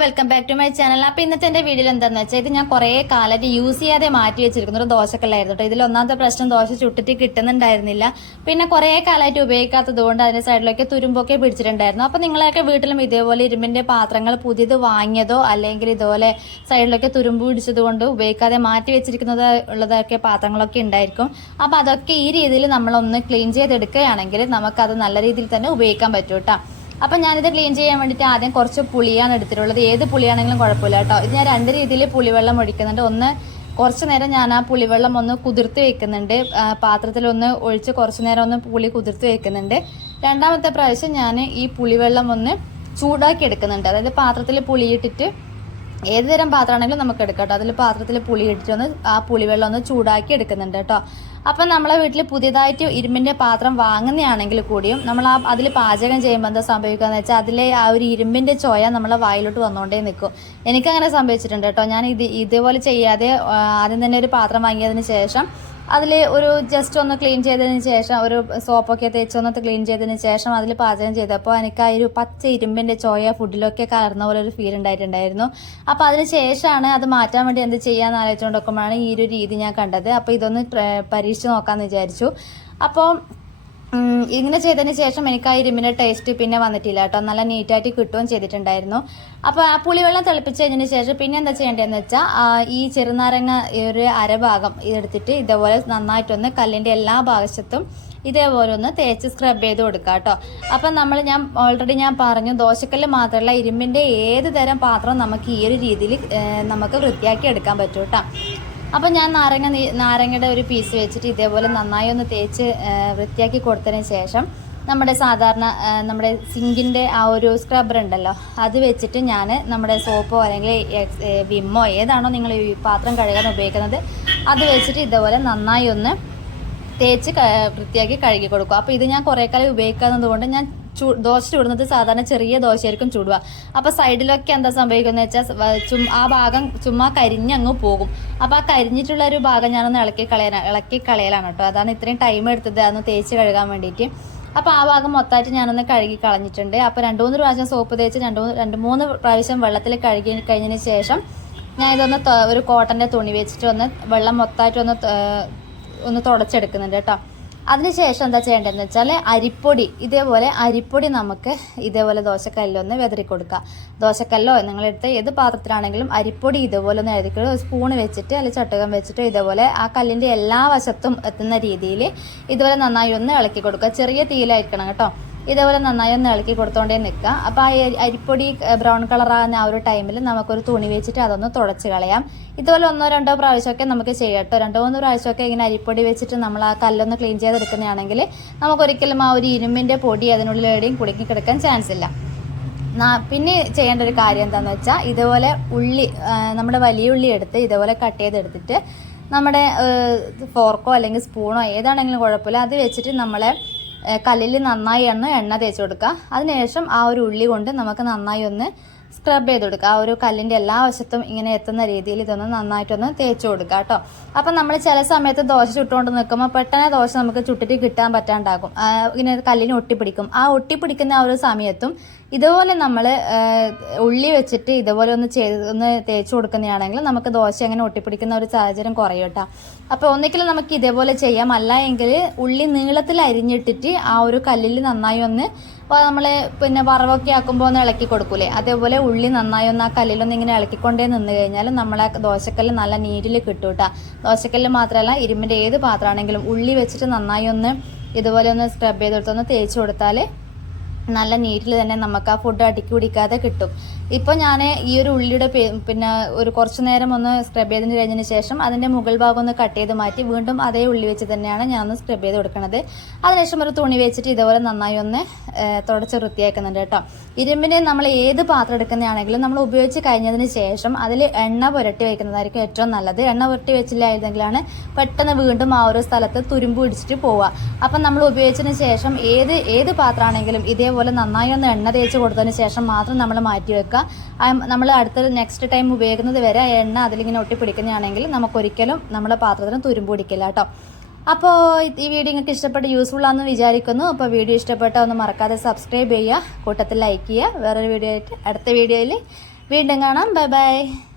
Welcome back to my channel. അപ്പോൾ ഇന്നത്തെ എൻ്റെ വീഡിയോയിൽ എന്താണെന്ന് വെച്ചാൽ ഇത് ഞാൻ കുറേ കാലമായിട്ട് യൂസ് ചെയ്യാതെ മാറ്റി വെച്ചിരിക്കുന്ന ഒരു ദോശക്കല്ലായിരുന്നു കേട്ടോ. ഇതിൽ ഒന്നാമത്തെ പ്രശ്നം ദോശ ചുട്ടിട്ട് കിട്ടുന്നുണ്ടായിരുന്നില്ല. പിന്നെ കുറേ കാലമായിട്ട് ഉപയോഗിക്കാത്തത് കൊണ്ട് അതിൻ്റെ സൈഡിലൊക്കെ തുരുമ്പൊക്കെ പിടിച്ചിട്ടുണ്ടായിരുന്നു. അപ്പോൾ നിങ്ങളൊക്കെ വീട്ടിലും ഇതേപോലെ ഇരുമ്പിൻ്റെ പാത്രങ്ങൾ പുതിയത് വാങ്ങിയതോ അല്ലെങ്കിൽ ഇതുപോലെ സൈഡിലൊക്കെ തുരുമ്പ് പിടിച്ചത് കൊണ്ട് ഉപയോഗിക്കാതെ മാറ്റി വെച്ചിരിക്കുന്നത് ഉള്ളതൊക്കെ പാത്രങ്ങളൊക്കെ ഉണ്ടായിരിക്കും. അപ്പോൾ അതൊക്കെ ഈ രീതിയിൽ നമ്മളൊന്ന് ക്ലീൻ ചെയ്തെടുക്കുകയാണെങ്കിൽ നമുക്കത് നല്ല രീതിയിൽ തന്നെ ഉപയോഗിക്കാൻ പറ്റും കേട്ടോ. അപ്പം ഞാനിത് ക്ലീൻ ചെയ്യാൻ വേണ്ടിയിട്ട് ആദ്യം കുറച്ച് പുളിയാണ് എടുത്തിട്ടുള്ളത്. ഏത് പുളിയാണെങ്കിലും കുഴപ്പമില്ല കേട്ടോ. ഇത് ഞാൻ രണ്ട് രീതിയിൽ പുളിവെള്ളം ഒഴിക്കുന്നുണ്ട്. ഒന്ന് കുറച്ച് നേരം ഞാൻ ആ പുളിവെള്ളം ഒന്ന് കുതിർത്ത് വെക്കുന്നുണ്ട്, പാത്രത്തിലൊന്ന് ഒഴിച്ച് കുറച്ച് നേരം ഒന്ന് പുളി കുതിർത്ത് വെക്കുന്നുണ്ട്. രണ്ടാമത്തെ പ്രാവശ്യം ഞാൻ ഈ പുളിവെള്ളം ഒന്ന് ചൂടാക്കി എടുക്കുന്നുണ്ട്. അതായത് പാത്രത്തിൽ പുളിയിട്ടിട്ട് ഏത് തരം പാത്രമാണെങ്കിലും നമുക്ക് എടുക്കാം കേട്ടോ. അതിൽ പാത്രത്തിൽ പുളി ഇട്ടിട്ടൊന്ന് ആ പുളിവെള്ളം ഒന്ന് ചൂടാക്കി എടുക്കുന്നുണ്ട് കേട്ടോ. അപ്പം നമ്മളെ വീട്ടിൽ പുതിയതായിട്ട് ഇരുമ്പിൻ്റെ പാത്രം വാങ്ങുന്നതാണെങ്കിൽ കൂടിയും നമ്മൾ അതിൽ പാചകം ചെയ്യുമ്പോൾ എന്താ സംഭവിക്കുക എന്ന് വെച്ചാൽ അതിലെ ആ ഒരു ഇരുമ്പിൻ്റെ ചോയ നമ്മളെ വായിലോട്ട് വന്നുകൊണ്ടേ നിൽക്കും. എനിക്കങ്ങനെ സംഭവിച്ചിട്ടുണ്ട് കേട്ടോ. ഞാൻ ഇതേപോലെ ചെയ്യാതെ ആദ്യം തന്നെ ഒരു പാത്രം വാങ്ങിയതിന് ശേഷം അതിൽ ഒരു ജസ്റ്റ് ഒന്ന് ക്ലീൻ ചെയ്തതിന് ശേഷം ഒരു സോപ്പൊക്കെ തേച്ചൊന്ന് ക്ലീൻ ചെയ്തതിന് ശേഷം അതിൽ പാചകം ചെയ്തപ്പോൾ എനിക്ക് ആ ഒരു പച്ച ഇരുമ്പിൻ്റെ ചോയ ഫുഡിലൊക്കെ കലർന്ന പോലെ ഒരു ഫീൽ ഉണ്ടായിട്ടുണ്ടായിരുന്നു. അപ്പോൾ അതിന് ശേഷമാണ് അത് മാറ്റാൻ വേണ്ടി എന്ത് ചെയ്യാമെന്ന് ആലോചിച്ചുകൊണ്ട് നോക്കുമ്പോഴാണ് ഈ ഒരു രീതി ഞാൻ കണ്ടത്. അപ്പോൾ ഇതൊന്ന് പരീക്ഷിച്ച് നോക്കാമെന്ന് വിചാരിച്ചു. അപ്പോൾ ഇങ്ങനെ ചെയ്തതിന് ശേഷം എനിക്ക് ആ ഇരുമ്പിൻ്റെ ടേസ്റ്റ് പിന്നെ വന്നിട്ടില്ല കേട്ടോ. നല്ല നീറ്റായിട്ട് കിട്ടുകയും ചെയ്തിട്ടുണ്ടായിരുന്നു. അപ്പോൾ ആ പുളിവെള്ളം തിളപ്പിച്ചതിന് ശേഷം പിന്നെ എന്താ ചെയ്യേണ്ടതെന്ന് വെച്ചാൽ ഈ ചെറുനാരങ്ങ ഒരു അരഭാഗം ഇതെടുത്തിട്ട് ഇതേപോലെ നന്നായിട്ടൊന്ന് കല്ലിൻ്റെ എല്ലാ ഭാഗത്തും ഇതേപോലെ ഒന്ന് തേച്ച് സ്ക്രബ് ചെയ്ത് കൊടുക്കുക കേട്ടോ. അപ്പം ഞാൻ ഓൾറെഡി പറഞ്ഞു, ദോശക്കല്ല് മാത്രമല്ല ഇരുമ്പിൻ്റെ ഏത് തരം പാത്രം നമുക്ക് ഈ ഒരു രീതിയിൽ നമുക്ക് വൃത്തിയാക്കി എടുക്കാൻ പറ്റും കേട്ടോ. അപ്പം ഞാൻ നാരങ്ങയുടെ ഒരു പീസ് വെച്ചിട്ട് ഇതേപോലെ നന്നായി ഒന്ന് തേച്ച് വൃത്തിയാക്കി കൊടുത്തതിന് ശേഷം നമ്മുടെ സാധാരണ നമ്മുടെ സിങ്കിൻ്റെ ആ ഒരു സ്ക്രബ്ബർ ഉണ്ടല്ലോ അത് വെച്ചിട്ട് ഞാൻ നമ്മുടെ സോപ്പോ അല്ലെങ്കിൽ വിമ്മോ ഏതാണോ നിങ്ങൾ ഈ പാത്രം കഴുകാൻ ഉപയോഗിക്കുന്നത് അത് വെച്ചിട്ട് ഇതേപോലെ നന്നായി ഒന്ന് തേച്ച് വൃത്തിയാക്കി കഴുകി കൊടുക്കും. അപ്പോൾ ഇത് ഞാൻ കുറേ കാലം ഉപയോഗിക്കാത്തത് കൊണ്ട് ഞാൻ ദോശ ചൂടുന്നത് സാധാരണ ചെറിയ ദോശയായിരിക്കും ചൂടുക. അപ്പോൾ സൈഡിലൊക്കെ എന്താ സംഭവിക്കുന്നത് വെച്ചാൽ ആ ഭാഗം ചുമ്മാ കരിഞ്ഞങ്ങ് പോകും. അപ്പോൾ ആ കരിഞ്ഞിട്ടുള്ള ഒരു ഭാഗം ഞാനൊന്ന് ഇളക്കി കളയലാണ് കേട്ടോ. അതാണ് ഇത്രയും ടൈം എടുത്തത് അതൊന്ന് തേച്ച് കഴുകാൻ വേണ്ടിയിട്ട്. അപ്പോൾ ആ ഭാഗം മൊത്തമായിട്ട് ഞാനൊന്ന് കഴുകി കളഞ്ഞിട്ടുണ്ട്. അപ്പോൾ 2-3 പ്രാവശ്യം സോപ്പ് തേച്ച് 2-3 പ്രാവശ്യം വെള്ളത്തിൽ കഴുകി കഴിഞ്ഞതിന് ശേഷം ഞാൻ ഇതൊന്ന് ഒരു കോട്ടൻ്റെ തുണി വെച്ചിട്ട് വെള്ളം മൊത്തമായിട്ട് ഒന്ന് തുടച്ചെടുക്കുന്നുണ്ട് കേട്ടോ. അതിനുശേഷം എന്താ ചെയ്യേണ്ടതെന്ന് വെച്ചാൽ അരിപ്പൊടി നമുക്ക് ഇതേപോലെ ദോശക്കല്ലൊന്ന് വെതറി കൊടുക്കുക. ദോശക്കല്ലോ നിങ്ങളെടുത്ത് ഏത് പാത്രത്തിലാണെങ്കിലും അരിപ്പൊടി ഇതേപോലെ ഒന്ന് എഴുതിക്കുക. സ്പൂണ് വെച്ചിട്ട് അല്ലെങ്കിൽ ചട്ടകം വെച്ചിട്ട് ഇതേപോലെ ആ കല്ലിൻ്റെ എല്ലാ വശത്തും എത്തുന്ന രീതിയിൽ ഇതുപോലെ നന്നായി ഒന്ന് ഇളക്കി കൊടുക്കുക. ചെറിയ തീയിലായിരിക്കണം കേട്ടോ. ഇതേപോലെ നന്നായി ഒന്ന് ഇളക്കി കൊടുത്തോണ്ടേ നിൽക്കുക. അപ്പോൾ ആ അരിപ്പൊടി ബ്രൗൺ കളറാകുന്ന ആ ഒരു ടൈമിൽ നമുക്കൊരു തുണി വെച്ചിട്ട് അതൊന്ന് തുടച്ച് കളയാം. ഇതുപോലെ 1-2 പ്രാവശ്യമൊക്കെ നമുക്ക് ചെയ്യാം കേട്ടോ. 2-3 പ്രാവശ്യമൊക്കെ ഇങ്ങനെ അരിപ്പൊടി വെച്ചിട്ട് നമ്മൾ ആ കല്ലൊന്ന് ക്ലീൻ ചെയ്തെടുക്കുന്നതാണെങ്കിൽ നമുക്കൊരിക്കലും ആ ഒരു ഇരുമ്പിൻ്റെ പൊടി അതിനുള്ളിൽ എവിടെയും കുടുങ്ങി കിടക്കാൻ ചാൻസ് ഇല്ല. പിന്നെ ചെയ്യേണ്ട ഒരു കാര്യം എന്താണെന്ന് വെച്ചാൽ ഇതുപോലെ നമ്മുടെ വലിയ ഉള്ളി എടുത്ത് ഇതുപോലെ കട്ട് ചെയ്തെടുത്തിട്ട് നമ്മുടെ ഫോർക്കോ അല്ലെങ്കിൽ സ്പൂണോ ഏതാണെങ്കിലും കുഴപ്പമില്ല അത് വെച്ചിട്ട് നമ്മളെ കല്ലിൽ നന്നായി എണ്ണ തേച്ച് കൊടുക്കുക. അതിനുശേഷം ആ ഒരു ഉള്ളി കൊണ്ട് നമുക്ക് നന്നായി ഒന്ന് സ്ക്രബ് ചെയ്ത് കൊടുക്കുക. ആ ഒരു കല്ലിൻ്റെ എല്ലാ വശത്തും ഇങ്ങനെ എത്തുന്ന രീതിയിൽ ഇതൊന്ന് നന്നായിട്ടൊന്ന് തേച്ച് കൊടുക്കുക കേട്ടോ. അപ്പം നമ്മൾ ചില സമയത്ത് ദോശ ചുട്ടുകൊണ്ട് നിൽക്കുമ്പോൾ പെട്ടെന്ന് ദോശ നമുക്ക് ചുട്ടിട്ട് കിട്ടാൻ പറ്റാണ്ടാകും. ഇങ്ങനെ കല്ലിന് ഒട്ടിപ്പിടിക്കും. ആ ഒട്ടിപ്പിടിക്കുന്ന ആ ഒരു സമയത്തും ഇതുപോലെ നമ്മൾ ഉള്ളി വെച്ചിട്ട് ഇതുപോലെ ഒന്ന് തേച്ച് കൊടുക്കുന്നതാണെങ്കിൽ നമുക്ക് ദോശ അങ്ങനെ ഒട്ടിപ്പിടിക്കുന്ന ഒരു സാഹചര്യം കുറയും കേട്ടോ. അപ്പോൾ ഒന്നിക്കലും നമുക്ക് ഇതേപോലെ ചെയ്യാം. അല്ല എങ്കിൽ ഉള്ളി നീളത്തിൽ അരിഞ്ഞിട്ടിട്ട് ആ ഒരു കല്ലിൽ നന്നായി ഒന്ന് നമ്മൾ പിന്നെ വറവൊക്കെ ആക്കുമ്പോൾ ഒന്ന് ഇളക്കി കൊടുക്കൂലേ, അതേപോലെ ഉള്ളി നന്നായി ഒന്ന് ആ കല്ലിലൊന്ന് ഇങ്ങനെ ഇളക്കിക്കൊണ്ടേ നിന്ന് കഴിഞ്ഞാൽ നമ്മളെ ദോശക്കല്ല് നല്ല നീരിൽ കിട്ടും കേട്ടോ. ദോശക്കല്ല് മാത്രമല്ല ഇരുമ്പിൻ്റെ ഏത് പാത്രമാണെങ്കിലും ഉള്ളി വെച്ചിട്ട് നന്നായി ഒന്ന് ഇതുപോലെ ഒന്ന് സ്ക്രബ് ചെയ്തെടുത്തൊന്ന് തേച്ച് കൊടുത്താൽ നല്ല നീറ്റിൽ തന്നെ നമുക്ക് ആ ഫുഡ് അടുക്കി പിടിക്കാതെ കിട്ടും. ഇപ്പോൾ ഞാൻ ഈ ഒരു ഉള്ളിയുടെ പിന്നെ ഒരു കുറച്ച് നേരം ഒന്ന് സ്ക്രബ് ചെയ്തതിന് കഴിഞ്ഞതിന് ശേഷം അതിൻ്റെ മുകൾ ഭാഗം ഒന്ന് കട്ട് ചെയ്ത് മാറ്റി വീണ്ടും അതേ ഉള്ളി വെച്ച് തന്നെയാണ് ഞാനൊന്ന് സ്ക്രബ് ചെയ്ത് കൊടുക്കുന്നത്. അതിനുശേഷം ഒരു തുണി വെച്ചിട്ട് ഇതുപോലെ നന്നായി ഒന്ന് തുടച്ച് വൃത്തിയാക്കുന്നുണ്ട് കേട്ടോ. ഇരുമ്പിൻ്റെ നമ്മൾ ഏത് പാത്രം എടുക്കുന്നതാണെങ്കിലും നമ്മൾ ഉപയോഗിച്ച് കഴിഞ്ഞതിന് ശേഷം അതിൽ എണ്ണ പുരട്ടി വയ്ക്കുന്നതായിരിക്കും ഏറ്റവും നല്ലത്. എണ്ണ പുരട്ടി വെച്ചില്ലായിരുന്നെങ്കിലാണ് പെട്ടെന്ന് വീണ്ടും ആ ഒരു സ്ഥലത്ത് തുരുമ്പ് പിടിച്ചിട്ട് പോവുക. അപ്പം നമ്മൾ ഉപയോഗിച്ചതിന് ശേഷം ഏത് പാത്രമാണെങ്കിലും ഇതേപോലെ നന്നായി ഒന്ന് എണ്ണ തേച്ച് കൊടുത്തതിന് ശേഷം മാത്രം നമ്മൾ മാറ്റി വെക്കുക. നമ്മൾ അടുത്ത നെക്സ്റ്റ് ടൈം ഉപയോഗിക്കുന്നത് വരെ എണ്ണ അതിലിങ്ങനെ ഒട്ടിപ്പിടിക്കുന്നതാണെങ്കിൽ നമുക്കൊരിക്കലും നമ്മുടെ പാത്രത്തിന് തുരുമ്പ് പിടിക്കില്ല കേട്ടോ. അപ്പോൾ ഈ വീഡിയോ നിങ്ങൾക്ക് ഇഷ്ടപ്പെട്ട് യൂസ്ഫുൾ ആണെന്ന് വിചാരിക്കുന്നു. അപ്പോൾ വീഡിയോ ഇഷ്ടപ്പെട്ടാൽ ഒന്ന് മറക്കാതെ സബ്സ്ക്രൈബ് ചെയ്യുക, കൂട്ടത്തിൽ ലൈക്ക് ചെയ്യുക. വേറൊരു വീഡിയോ ആയിട്ട് അടുത്ത വീഡിയോയിൽ വീണ്ടും കാണാം. Bye bye.